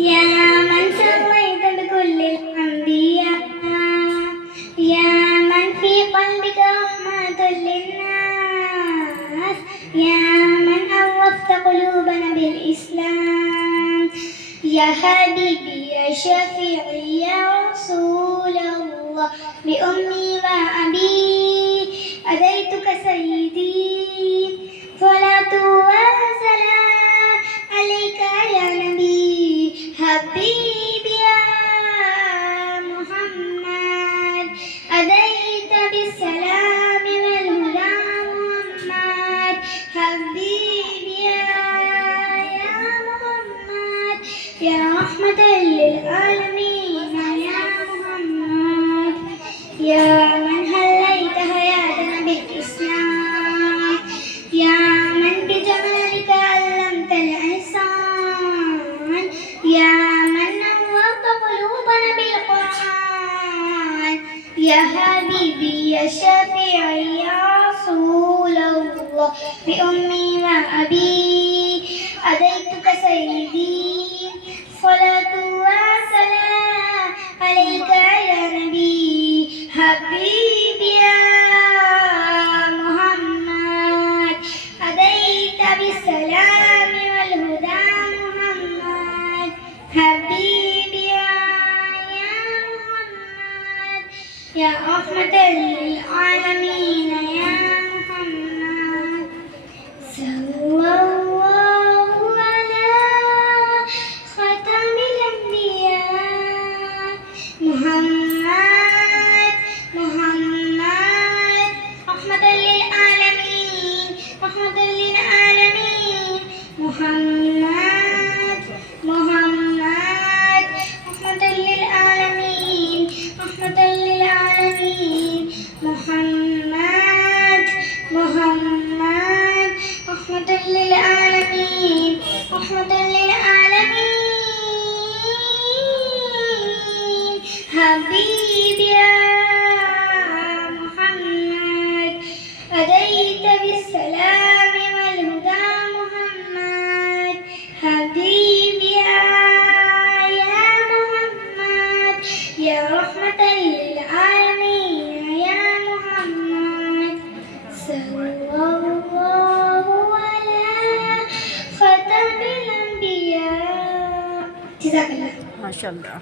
يا من سميت بكل الأنبياء يا من في قلبك رحمة للناس يا من أوفت قلوبنا بالإسلام يا حبيبي يا شفيعي يا رسول الله بأمي وأبي أتيتك سيدي صلاة وسلام عليك يا نبي حبيبي يا محمد أتيت بالسلام والهدى محمد حبيبي يا محمد يا رحمة للعالمين يا محمد يا من هليت حياتنا بالإسلام يا من بجمالك علمت الإحسان يا من نورت قلوبنا بالقرآن يا حبيبي يا شفيعي يا رسول الله بأمي وأبي أتيتك سيدي صلاة وسلام عليك يا نبي حبيبي يا محمد أتيت بالسلام والهدى محمد حبيبي يا محمد يا رحمة للعالمين يا محمد صلى الله على خاتم الأنبياء محمد رحمة للعالمين محمد رحمة للعالمين محمد رحمة للعالمين حبيبي يا محمد أتيت بالسلام والهدى محمد حبيبي يا محمد يا رحمة للعالمين يا محمد صلى الله على خاتم الأنبياء. جزاك الله. ما شاء الله.